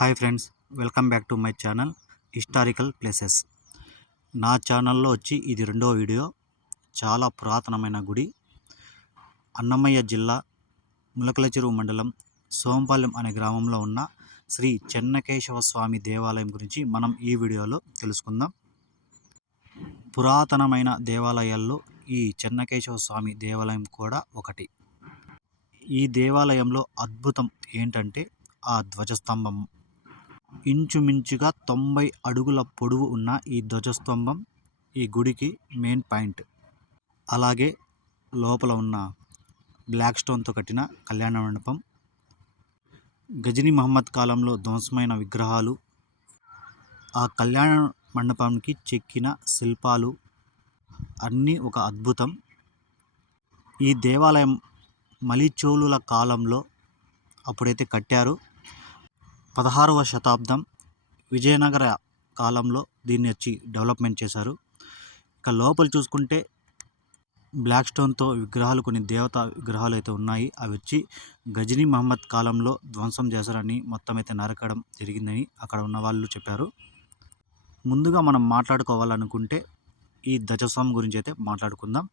Hi friends welcome back to my channel historical places. నా ఛానల్లో వచ్చి ఇది రెండో వీడియో. చాలా పురాతనమైన గుడి. అన్నమయ్య జిల్లా ములకల చెరువు మండలం సోంపాలెం అనే గ్రామంలో ఉన్న శ్రీ చెన్నకేశవ స్వామి దేవాలయం గురించి మనం ఈ వీడియోలో తెలుసుకుందాం. పురాతనమైన దేవాలయాల్లో ఈ చెన్నకేశవ స్వామి దేవాలయం కూడా ఒకటి. ఈ దేవాలయంలో అద్భుతం ఏంటంటే ఆ ధ్వజస్తంభం. ఇంచుమించుగా తొంభై అడుగుల పొడవు ఉన్న ఈ ధ్వజస్తంభం ఈ గుడికి మెయిన్ పాయింట్. అలాగే లోపల ఉన్న బ్లాక్ స్టోన్తో కట్టిన కళ్యాణ మండపం. గజనీ మహమ్మద్ కాలంలో ధ్వంసమైన విగ్రహాలు. ఆ కళ్యాణ మండపానికి చెక్కిన శిల్పాలు. అన్నీ ఒక అద్భుతం. ఈ దేవాలయం మలిచోళుల కాలంలో అప్పుడైతే కట్టారు. పదహారవ శతాబ్దం విజయనగర కాలంలో దీన్ని వచ్చి డెవలప్మెంట్ చేశారు. ఇక లోపల చూసుకుంటే బ్లాక్ స్టోన్తో విగ్రహాలు కొన్ని దేవతా విగ్రహాలు అయితే ఉన్నాయి. అవి వచ్చి గజనీ మహమ్మద్ కాలంలో ధ్వంసం చేశారని మొత్తం అయితే నరకడం జరిగిందని అక్కడ ఉన్న వాళ్ళు చెప్పారు. ముందుగా మనం మాట్లాడుకోవాలనుకుంటే ఈ ధ్వజస్వామి గురించి అయితే మాట్లాడుకుందాం.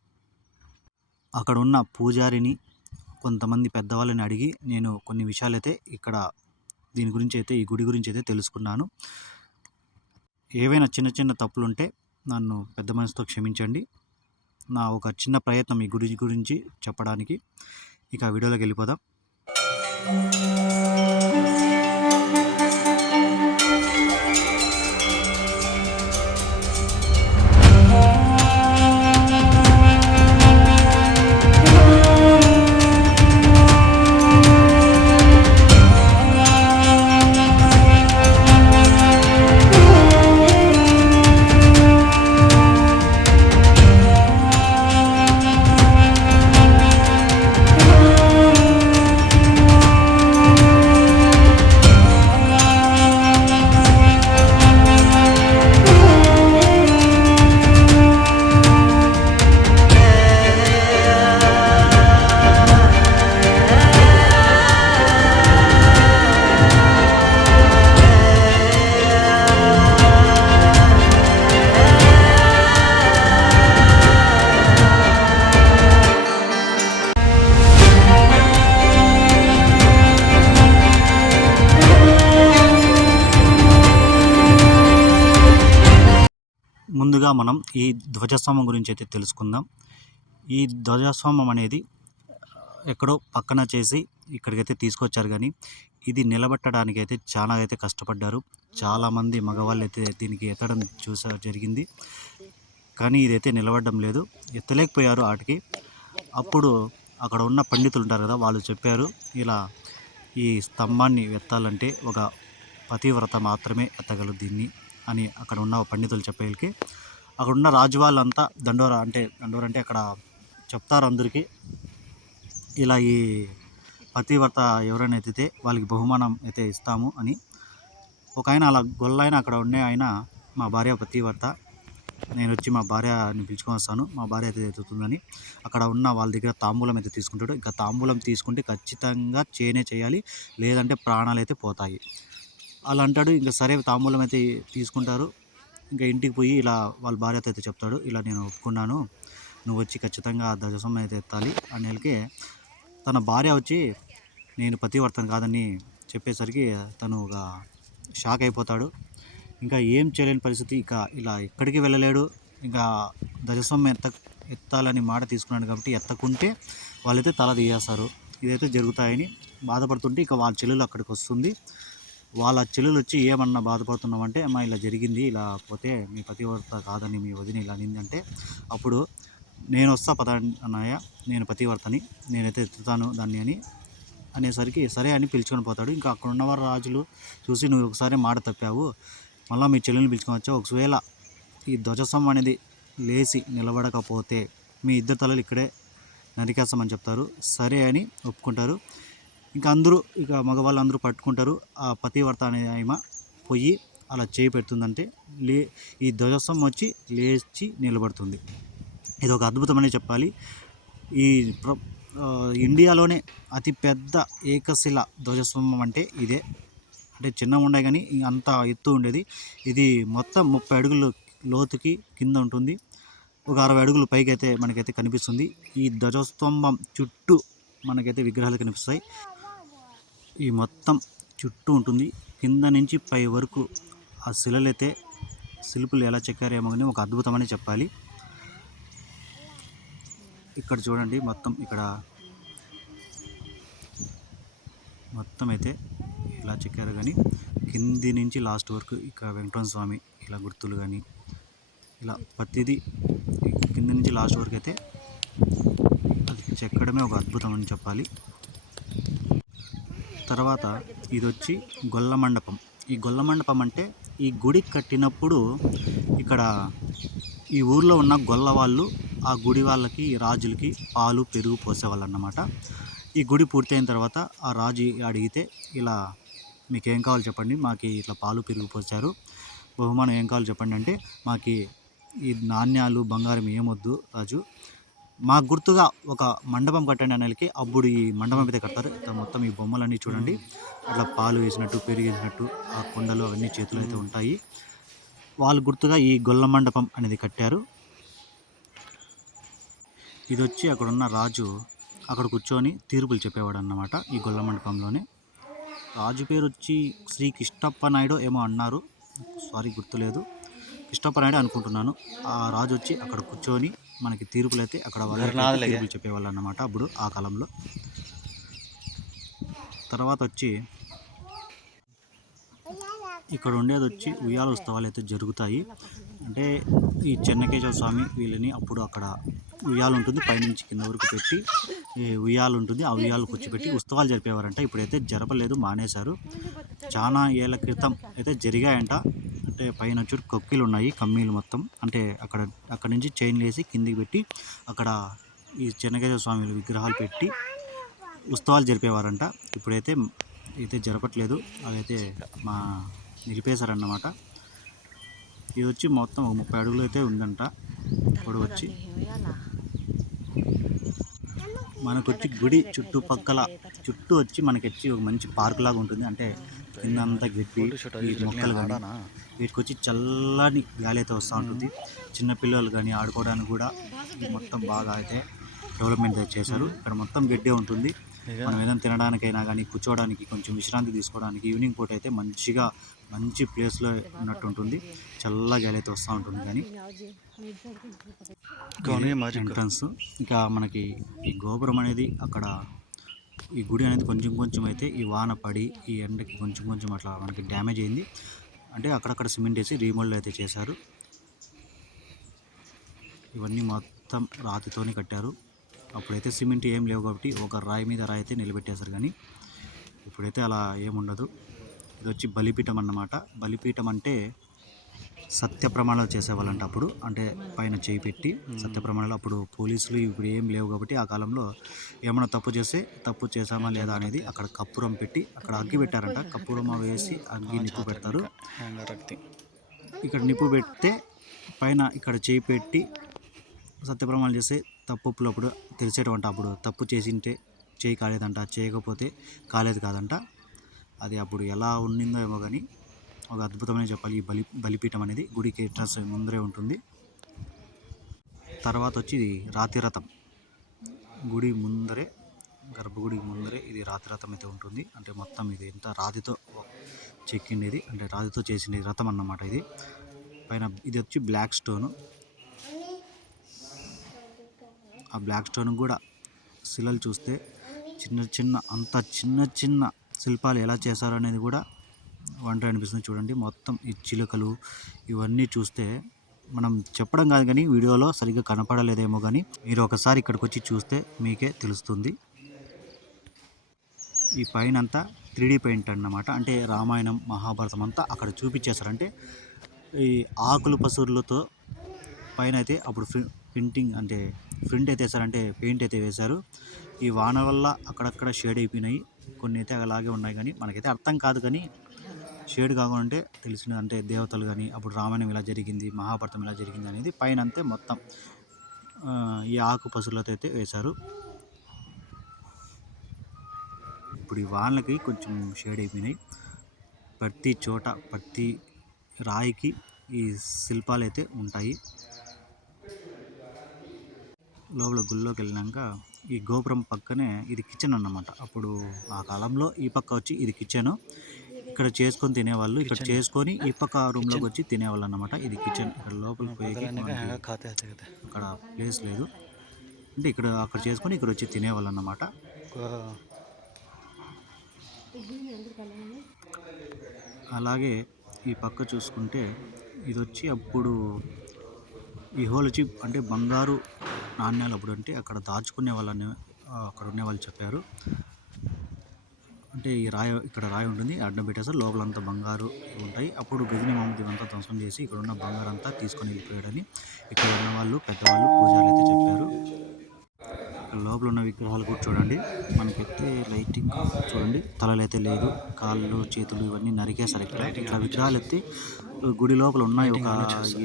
అక్కడ ఉన్న పూజారిని కొంతమంది పెద్దవాళ్ళని అడిగి నేను కొన్ని విషయాలైతే ఇక్కడ దీని గురించి అయితే ఈ గుడి గురించి అయితే తెలుసుకున్నాను. ఏవైనా చిన్న చిన్న తప్పులుంటే నన్ను పెద్ద మనసుతో క్షమించండి. నా ఒక చిన్న ప్రయత్నం ఈ గుడి గురించి చెప్పడానికి. ఇక ఆ వీడియోలోకి వెళ్ళిపోదాం. ముందుగా మనం ఈ ధ్వజస్తంభం గురించి అయితే తెలుసుకుందాం. ఈ ధ్వజస్తంభం అనేది ఎక్కడో పక్కన చేసి ఇక్కడికైతే తీసుకొచ్చారు కానీ ఇది నిలబెట్టడానికి అయితే చాలా అయితే కష్టపడ్డారు. చాలామంది మగవాళ్ళు అయితే దీనికి ఎత్తడం చూసా జరిగింది. కానీ ఇదైతే నిలబడడం లేదు. ఎత్తలేకపోయారు ఆటికి. అప్పుడు అక్కడ ఉన్న పండితులు ఉంటారు కదా వాళ్ళు చెప్పారు ఇలా ఈ స్తంభాన్ని ఎత్తాలంటే ఒక పతివ్రత మాత్రమే ఎత్తగలదు దీన్ని. అని అక్కడ ఉన్న పండితులు చెప్పేకి అక్కడ ఉన్న రాజు వాళ్ళంతా దండోర అంటే దండోర అంటే అక్కడ చెప్తారు అందరికీ ఇలా ఈ పతివర్త ఎవరైనా ఎత్తితే వాళ్ళకి బహుమానం అయితే ఇస్తాము అని. ఒక ఆయన అలా గొల్లైన అక్కడ ఉండే ఆయన మా భార్య పతివర్త. నేను వచ్చి మా భార్యని పిలుచుకొని వస్తాను మా భార్య అయితే ఎత్తుతుందని అక్కడ ఉన్న వాళ్ళ దగ్గర తాంబూలం అయితే తీసుకుంటాడు. ఇంకా తాంబూలం తీసుకుంటే ఖచ్చితంగా చేనే చేయాలి లేదంటే ప్రాణాలు అయితే పోతాయి. అలా అంటాడు ఇంకా సరే తాంబూలం అయితే తీసుకుంటారు. ఇంకా ఇంటికి పోయి ఇలా వాళ్ళ భార్యతో అయితే చెప్తాడు ఇలా నేను ఒప్పుకున్నాను. నువ్వు వచ్చి ఖచ్చితంగా ఆ ధ్వజసం అయితే ఎత్తాలి అనేలకి తన భార్య వచ్చి నేను పతివర్తన కాదని చెప్పేసరికి తను ఒక షాక్ అయిపోతాడు. ఇంకా ఏం చేయలేని పరిస్థితి ఇక ఇలా ఎక్కడికి వెళ్ళలేడు. ఇంకా ధ్వజస్వం ఎత్త ఎత్తాలని మాట తీసుకున్నాడు కాబట్టి ఎత్తకుంటే వాళ్ళైతే తల తీయేస్తారు. ఇదైతే జరుగుతాయని బాధపడుతుంటే ఇక వాళ్ళ చెల్లెలు అక్కడికి వస్తుంది. వాళ్ళ చెల్లెలు వచ్చి ఏమన్నా బాధపడుతున్నామంటే అమ్మ ఇలా జరిగింది ఇలా పోతే మీ పతివర్త కాదని మీ వదిన ఇలా అనిందంటే అప్పుడు నేను వస్తా పద అన్నయ్య నేను పతివర్తని నేనైతే ఎత్తుతాను దాన్ని అని అనేసరికి సరే అని పిలుచుకొని పోతాడు. ఇంకా అక్కడ ఉన్నవారు రాజులు చూసి నువ్వు ఒకసారి మాట తప్పావు మళ్ళీ మీ చెల్లెని పిలుచుకొని వచ్చావు. ఒకవేళ ఈ ధ్వజసం అనేది లేచి నిలబడకపోతే మీ ఇద్దరు తలలు ఇక్కడే నరికేస్తామని చెప్తారు. సరే అని ఒప్పుకుంటారు. ఇంకా అందరూ ఇక మగవాళ్ళు అందరూ పట్టుకుంటారు. ఆ పతివర్త అనే ఆమె పొయ్యి అలా చేయి పెడుతుందంటే లే ఈ ధ్వజస్వం వచ్చి లేచి నిలబడుతుంది. ఇది ఒక అద్భుతమనే చెప్పాలి. ఈ ప్ర ఇండియాలోనే అతి పెద్ద ఏకశిల ధ్వజస్వంభం అంటే ఇదే. అంటే చిన్నగా ఉండే కానీ అంత ఎత్తు ఉండేది. ఇది మొత్తం ముప్పై అడుగులు లోతుకి కింద ఉంటుంది. ఒక అరవై అడుగులు పైకి అయితే మనకైతే కనిపిస్తుంది. ఈ ధ్వజస్తంభం చుట్టూ మనకైతే విగ్రహాలు కనిపిస్తాయి. ఈ మొత్తం చుట్టూ ఉంటుంది. కింద నుంచి పై వరకు ఆ శిలలు అయితే శిల్పులు ఎలా చెక్కారేమో కానీ ఒక అద్భుతమని చెప్పాలి. ఇక్కడ చూడండి మొత్తం ఇక్కడ మొత్తం అయితే ఇలా చెక్కారు కానీ కింది నుంచి లాస్ట్ వరకు ఇక్కడ వెంకటరమణ స్వామి ఇలా గుర్తులు కానీ ఇలా ప్రతిదీ కింద నుంచి లాస్ట్ వరకు అయితే అది చెక్కడమే ఒక అద్భుతం అని చెప్పాలి. తర్వాత ఇది వచ్చి గొల్ల మండపం ఈ గొల్ల మండపం అంటే ఈ గుడి కట్టినప్పుడు ఇక్కడ ఈ ఊర్లో ఉన్న గొల్ల వాళ్ళు ఆ గుడి వాళ్ళకి రాజులకి పాలు పెరుగు పోసేవాళ్ళు అన్నమాట ఈ గుడి పూర్తయిన తర్వాత ఆ రాజు అడిగితే ఇలా మీకు ఏం కావాలి చెప్పండి మాకు ఇట్లా పాలు పెరుగు పోసారు. బహుమానం ఏం కావాలి చెప్పండి అంటే మాకు ఈ నాణ్యాలు బంగారం ఏమొద్దు రాజు. మాకు గుర్తుగా ఒక మండపం కట్టండి అనేకి అప్పుడు ఈ మండపం అయితే కడతారు. మొత్తం ఈ బొమ్మలన్నీ చూడండి. అట్లా పాలు వేసినట్టు పెరుగు వేసినట్టు ఆ కొండలు అవన్నీ చేతులు అయితే ఉంటాయి. వాళ్ళు గుర్తుగా ఈ గొల్ల మండపం అనేది కట్టారు. ఇది వచ్చి అక్కడ ఉన్న రాజు అక్కడ కూర్చొని తీర్పులు చెప్పేవాడు అన్నమాట ఈ గొల్ల మండపంలోనే. రాజు పేరు వచ్చి శ్రీ కృష్ణప్ప నాయుడు ఏమో అన్నారు. సారీ గుర్తులేదు. కిష్టప్ప నాయుడు అనుకుంటున్నాను. ఆ రాజు వచ్చి అక్కడ కూర్చొని మనకి తీర్పులు అయితే అక్కడ తీర్పులు చెప్పేవాళ్ళు అన్నమాట అప్పుడు ఆ కాలంలో. తర్వాత వచ్చి ఇక్కడ ఉండేది వచ్చి ఉయ్యాల ఉత్సవాలు అయితే జరుగుతాయి. అంటే ఈ చెన్నకేశవ స్వామి వీళ్ళని అప్పుడు అక్కడ ఉయ్యాలు ఉంటుంది పైనుంచి కింద వరకు పెట్టి ఉయ్యాలు ఉంటుంది ఆ ఉయ్యాలు కూర్చోబెట్టి ఉత్సవాలు జరిపేవారంట. ఇప్పుడైతే జరపలేదు మానేశారు. చాలా ఏళ్ళ క్రితం అయితే జరిగాయంట. అంటే పైన వచ్చి కొక్కిలు ఉన్నాయి కమ్మీలు మొత్తం. అంటే అక్కడ అక్కడ నుంచి చైన్లు వేసి కిందికి పెట్టి అక్కడ ఈ చెన్నకేశవ స్వామి విగ్రహాలు పెట్టి ఉత్సవాలు జరిపేవారంట. ఇప్పుడైతే అయితే జరపట్లేదు. అదైతే మా నిలిపేశారన్నమాట. ఇది వచ్చి మొత్తం ఒక ముప్పై అడుగులు అయితే ఉందంట. ఇప్పుడు వచ్చి. మనకు వచ్చి గుడి చుట్టుపక్కల చుట్టూ వచ్చి మనకి వచ్చి ఒక మంచి పార్క్ లాగా ఉంటుంది. అంటే కింద అంతా గడ్డి మొక్కలు కానీ వీటికి వచ్చి చల్లని గాలి అయితే వస్తూ ఉంటుంది. చిన్నపిల్లలు కానీ ఆడుకోవడానికి కూడా మొత్తం బాగా అయితే డెవలప్మెంట్ అయితే చేశారు. ఇక్కడ మొత్తం గడ్డి ఉంటుంది. మనం ఏదైనా తినడానికైనా కానీ కూర్చోవడానికి కొంచెం విశ్రాంతి తీసుకోవడానికి ఈవినింగ్ పూట అయితే మంచిగా మంచి ప్లేస్లో ఉన్నట్టు ఉంటుంది చల్ల గాలి అయితే వస్తూ ఉంటుంది కానీ ఎంట్రన్స్. ఇంకా మనకి ఈ గోపురం అనేది అక్కడ ఈ గుడి అనేది కొంచెం కొంచెం అయితే ఈ వాన పడి ఈ ఎండకి కొంచెం కొంచెం అట్లా మనకి డ్యామేజ్ అయింది. అంటే అక్కడక్కడ సిమెంట్ వేసి రీమోల్డ్ అయితే చేశారు. ఇవన్నీ మొత్తం రాతితోని కట్టారు. అప్పుడైతే సిమెంట్ ఏం లేవు కాబట్టి ఒక రాయి మీద రాయి అయితే నిలబెట్టేశారు కానీ ఇప్పుడైతే అలా ఏముండదు ఇది వచ్చి బలిపీఠం అన్నమాట. బలిపీఠం అంటే సత్య ప్రమాణాలు చేసేవాళ్ళంట అప్పుడు. అంటే పైన చేయి పెట్టి సత్య ప్రమాణాలు. అప్పుడు పోలీసులు ఇప్పుడు ఏం లేవు కాబట్టి ఆ కాలంలో ఏమైనా తప్పు చేస్తే తప్పు చేసామా లేదా అనేది అక్కడ కప్పురం పెట్టి అక్కడ అగ్గి పెట్టారంట. కప్పురం వేసి అగ్గి నిప్పు పెడతారు. ఇక్కడ నిప్పు పెడితే పైన ఇక్కడ చేయి పెట్టి సత్యప్రమాణాలు చేస్తే తప్పులు అప్పుడు అప్పుడు తప్పు చేసింటే చేయి కాలేదంట చేయకపోతే కాలేదు కాదంట. అది అప్పుడు ఎలా ఉండిందో ఏమో కానీ ఒక అద్భుతమైన చెప్పాలి. ఈ బలి బలిపీఠం అనేది గుడికి ఎంట్రన్స్ ముందరే ఉంటుంది. తర్వాత వచ్చి ఇది రాతి రథం. గుడి ముందరే గర్భగుడి ముందరే ఇది రాతి రథం అయితే ఉంటుంది. అంటే మొత్తం ఇది ఎంత రాతితో చెక్కిండేది అంటే రాతితో చేసిండేది రథం అన్నమాట ఇది. పైన ఇది వచ్చి బ్లాక్ స్టోను. ఆ బ్లాక్ స్టోన్ కూడా శిలలు చూస్తే చిన్న చిన్న అంత చిన్న చిన్న శిల్పాలు ఎలా చేశారు అనేది కూడా వంట అనిపిస్తుంది చూడండి. మొత్తం ఈ చిలుకలు ఇవన్నీ చూస్తే మనం చెప్పడం కాదు కానీ వీడియోలో సరిగ్గా కనపడలేదేమో కానీ మీరు ఒకసారి ఇక్కడికి వచ్చి చూస్తే మీకే తెలుస్తుంది. ఈ పైన అంతా త్రీడీ పెయింట్ అన్నమాట. అంటే రామాయణం మహాభారతం అంతా అక్కడ చూపించేశారంటే ఈ ఆకులు పసురులతో పైన అయితే అప్పుడు ప్రింటింగ్ అంటే ప్రింట్ అయితే వేశారంటే పెయింట్ అయితే వేశారు. ఈ వాన వల్ల అక్కడక్కడ షేడ్ అయిపోయినాయి. కొన్ని అయితే అలాగే ఉన్నాయి కానీ మనకైతే అర్థం కాదు కానీ షేడ్ కాకుండా తెలిసిన అంటే దేవతలు కానీ అప్పుడు రామాయణం ఇలా జరిగింది మహాభారతం ఇలా జరిగింది అనేది పైన అంతే మొత్తం ఈ ఆకు పసులతో అయితే వేశారు. ఇప్పుడు ఈ వానలకి కొంచెం షేడ్ అయిపోయినాయి. ప్రతి చోట ప్రతి రాయికి ఈ శిల్పాలు అయితే ఉంటాయి. లోపల గుళ్ళోకి వెళ్ళినాక ఈ గోపురం పక్కనే ఇది కిచెన్ అన్నమాట. అప్పుడు ఆ కాలంలో ఈ పక్క వచ్చి ఇది కిచెను ఇక్కడ చేసుకొని తినేవాళ్ళు ఇక్కడ చేసుకొని ఈ పక్క రూమ్లోకి వచ్చి తినేవాళ్ళు అనమాట ఇది కిచెన్ ఇక్కడ లోపల పోయి ప్లేస్ లేదు. అంటే ఇక్కడ అక్కడ చేసుకొని ఇక్కడ వచ్చి తినేవాళ్ళు అనమాట అలాగే ఈ పక్క చూసుకుంటే ఇది వచ్చి అప్పుడు ఈ హోల్ వచ్చి అంటే బంగారు నాణ్యాలు అప్పుడు అంటే అక్కడ దాచుకునే వాళ్ళని అక్కడ ఉండే వాళ్ళు చెప్పారు. అంటే ఈ రాయి ఇక్కడ రాయి ఉంటుంది అడ్డం పెట్టేస్తారు లోపలంతా బంగారు ఉంటాయి. అప్పుడు గజని మహమ్మద్ ఇవంతా ధ్వంసం చేసి ఇక్కడ ఉన్న బంగారు అంతా తీసుకొని వెళ్ళిపోయాడని ఇక్కడ ఉన్న వాళ్ళు పెద్దవాళ్ళు పూజారులు అయితే చెప్పారు. లోపల ఉన్న విగ్రహాలు కూడా చూడండి. మనకైతే లైటింగ్ చూడండి. తలలు అయితే లేదు కాళ్ళు చేతులు ఇవన్నీ నరికేసారు ఇక్కడ. ఇట్లా విగ్రహాలు అయితే గుడి లోపల ఉన్నాయి. ఒక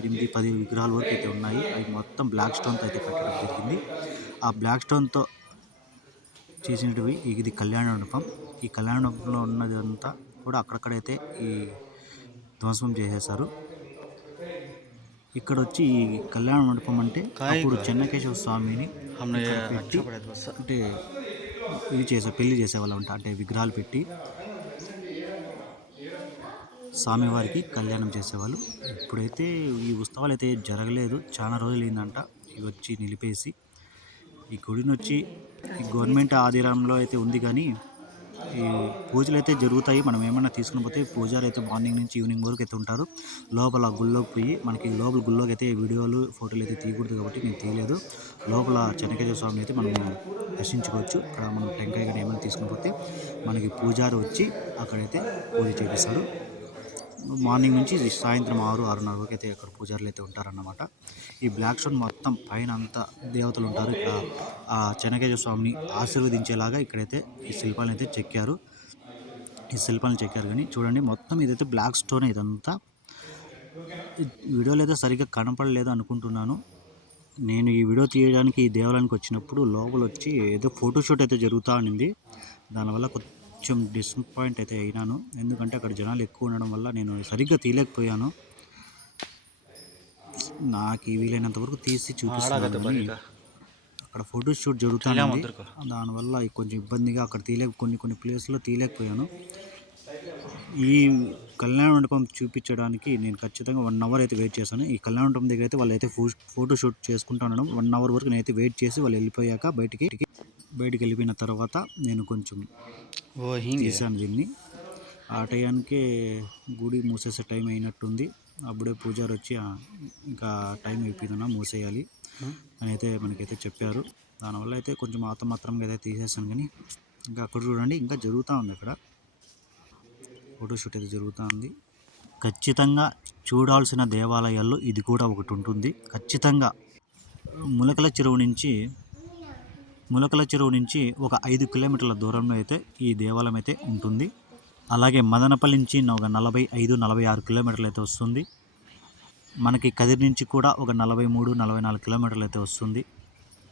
ఎనిమిది పది విగ్రహాల వరకు అయితే ఉన్నాయి. అవి మొత్తం బ్లాక్ స్టోన్తో అయితే పెట్టడం జరిగింది. ఆ బ్లాక్ స్టోన్తో చేసినవి ఇది కళ్యాణ మండపం. ఈ కళ్యాణ మండపంలో ఉన్నదంతా కూడా అక్కడక్కడైతే ఈ ధ్వంసం చేసేసారు ఇక్కడ వచ్చి ఈ కళ్యాణ మండపం అంటే అప్పుడు చెన్నకేశవ స్వామిని పెట్టి అంటే ఇది చేసే పెళ్ళి చేసేవాళ్ళు అంట అంటే విగ్రహాలు పెట్టి స్వామివారికి కళ్యాణం చేసేవాళ్ళు. ఇప్పుడైతే ఈ ఉత్సవాలు అయితే జరగలేదు. చాలా రోజులు అయిందంట ఇవి వచ్చి నిలిపేసి ఈ గుడిని వచ్చి గవర్నమెంట్ ఆధీనంలో అయితే ఉంది కానీ ఈ పూజలు అయితే జరుగుతాయి. మనం ఏమైనా తీసుకుని పోతే పూజారి అయితే మార్నింగ్ నుంచి ఈవినింగ్ వరకు అయితే ఉంటారు. లోపల గుళ్ళోకి పోయి మనకి లోపల గుళ్ళోకి అయితే వీడియోలు ఫోటోలు అయితే తీయకూడదు కాబట్టి నేను తీయలేదు. లోపల చెనకేశ్వర స్వామిని అయితే మనం దర్శించుకోవచ్చు. ఇక్కడ మనం టెంకాయ కానీ ఏమైనా తీసుకుని పోతే మనకి పూజారు వచ్చి అక్కడైతే పూజ చేపిస్తారు. మార్నింగ్ నుంచి సాయంత్రం ఆరు ఆరున్నర వరకు అయితే ఇక్కడ పూజారులు అయితే ఉంటారన్నమాట. ఈ బ్లాక్ స్టోన్ మొత్తం పైన అంతా దేవతలు ఉంటారు. ఇక్కడ ఆ చెనకేశ్వర స్వామిని ఆశీర్వదించేలాగా ఇక్కడైతే ఈ శిల్పాలను అయితే చెక్కారు. ఈ శిల్పాలను చెక్కారు కానీ చూడండి మొత్తం ఇదైతే బ్లాక్ స్టోన్ ఇదంతా. వీడియోలో అయితే సరిగ్గా కనపడలేదు అనుకుంటున్నాను. నేను ఈ వీడియో తీయడానికి ఈ దేవాలయానికి వచ్చినప్పుడు లోపల వచ్చి ఏదో ఫోటోషూట్ అయితే జరుగుతూ ఉండింది. దానివల్ల కొంచెం డిసప్పాయింట్ అయితే అయినాను. ఎందుకంటే అక్కడ జనాలు ఎక్కువ ఉండడం వల్ల నేను సరిగ్గా తీయలేకపోయాను. నాకు వీలైనంత వరకు తీసి చూపిస్తాను అక్కడ ఫోటో షూట్ జరుగుతుంది దానివల్ల కొంచెం ఇబ్బందిగా అక్కడ తీయలే కొన్ని కొన్ని ప్లేస్లో తీయలేకపోయాను. ఈ కళ్యాణ మండపం చూపించడానికి నేను ఖచ్చితంగా వన్ అవర్ అయితే వెయిట్ చేశాను. ఈ కళ్యాణ మండపం దగ్గర అయితే వాళ్ళు అయితే ఫోటో షూట్ చేసుకుంటాను ఉండడం వన్ అవర్ వరకు నేనైతే వెయిట్ చేసి వాళ్ళు వెళ్ళిపోయాక బయటికి బయటికి వెళ్ళిపోయిన తర్వాత నేను కొంచెం తీసాను దీన్ని. ఆ టయానికే గుడి మూసేసే టైం అయినట్టుంది. అప్పుడే పూజారి వచ్చి "ఆ, ఇంకా టైం అయిపోయిందన్నా మూసేయాలి. అని అయితే మనకైతే చెప్పారు. దానివల్ల అయితే కొంచెం మాత్రం మాత్రంగా అయితే తీసేసాను కానీ ఇంకా అక్కడ చూడండి ఇంకా జరుగుతూ ఉంది అక్కడ. ఫోటోషూట్ అయితే జరుగుతూ ఉంది. ఖచ్చితంగా చూడాల్సిన దేవాలయాల్లో ఇది కూడా ఒకటి ఉంటుంది. ఖచ్చితంగా ములకల చెరువు నుంచి ములకల చెరువు నుంచి ఒక ఐదు కిలోమీటర్ల దూరంలో అయితే ఈ దేవాలయం అయితే ఉంటుంది. అలాగే మదనపల్లి నుంచి ఒక నలభై ఐదు నలభై ఆరు కిలోమీటర్లు అయితే వస్తుంది. మనకి కదిరి నుంచి కూడా ఒక నలభై మూడు నలభై నాలుగు కిలోమీటర్లు అయితే వస్తుంది.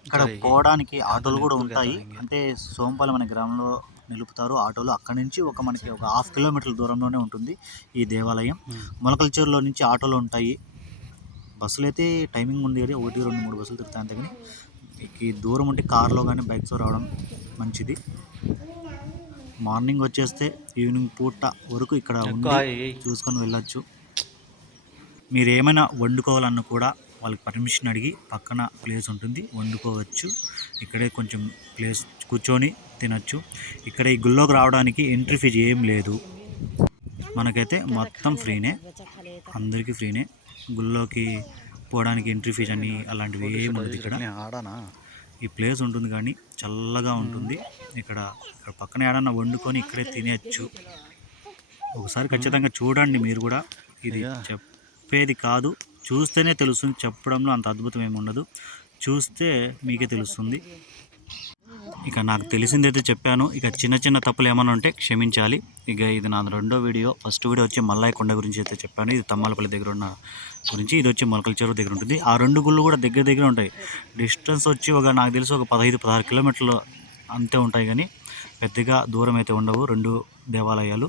ఇక్కడ. పోవడానికి ఆటోలు కూడా ఉంటాయి. కదా, అంటే సోంపాలెం అనే గ్రామంలో నిలుపుతారు ఆటోలు. అక్కడ నుంచి ఒక మనకి ఒక హాఫ్ కిలోమీటర్ల దూరంలోనే ఉంటుంది ఈ దేవాలయం. మొలకల చెరువులో నుంచి ఆటోలు ఉంటాయి. బస్సులు అయితే టైమింగ్ ఉంది కానీ ఒకటి రెండు మూడు బస్సులు తిరుగుతాయి అంతే కానీ మీకు దూరం ఉంటే కార్లో కానీ బైక్స్లో రావడం మంచిది. మార్నింగ్ వచ్చేస్తే ఈవినింగ్ పూట వరకు ఇక్కడ ఉండి చూసుకొని వెళ్ళొచ్చు. మీరు ఏమైనా వండుకోవాలన్నా కూడా వాళ్ళకి పర్మిషన్ అడిగి పక్కన ప్లేస్ ఉంటుంది వండుకోవచ్చు. ఇక్కడే కొంచెం ప్లేస్ కూర్చొని తినచ్చు. ఇక్కడ ఈ గుళ్ళోకి రావడానికి ఎంట్రీ ఫీజు ఏం లేదు. మనకైతే మొత్తం ఫ్రీనే. అందరికీ ఫ్రీనే. గుళ్ళోకి పోవడానికి ఎంట్రీ ఫీజు అని అలాంటివి ఏమి ఉండదు ఇక్కడ. ఆడానా? ఈ ప్లేస్ ఉంటుంది కానీ చల్లగా ఉంటుంది. ఇక్కడ ఇక్కడ పక్కన ఏడన్నా వండుకొని ఇక్కడే తినేయచ్చు ఒకసారి ఖచ్చితంగా చూడండి మీరు కూడా. ఇది. చెప్పేది కాదు. చూస్తేనే తెలుస్తుంది. చెప్పడంలో అంత అద్భుతం ఏమి ఉండదు చూస్తే మీకే తెలుస్తుంది. ఇక నాకు తెలిసింది అయితే చెప్పాను. ఇక చిన్న చిన్న తప్పులు ఏమైనా ఉంటే క్షమించాలి. ఇక ఇది నా రెండో వీడియో. ఫస్ట్ వీడియో వచ్చి మల్లాయి కొండ గురించి అయితే చెప్పాను. ఇది తమ్మాలపల్లి దగ్గర ఉన్న గురించి. ఇది వచ్చి మొలకల చెరువు దగ్గర ఉంటుంది. ఆ రెండు గుళ్ళు కూడా దగ్గర దగ్గర ఉంటాయి. డిస్టెన్స్ వచ్చి ఒక నాకు తెలిసి ఒక పదహైదు పదహారు కిలోమీటర్లు అంతే ఉంటాయి కానీ పెద్దగా దూరం అయితే ఉండవు. రెండు దేవాలయాలు.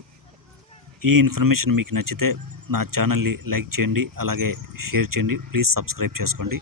ఈ ఇన్ఫర్మేషన్ మీకు నచ్చితే నా ఛానల్ని లైక్ చేయండి. అలాగే షేర్ చేయండి. ప్లీజ్ సబ్స్క్రైబ్ చేసుకోండి.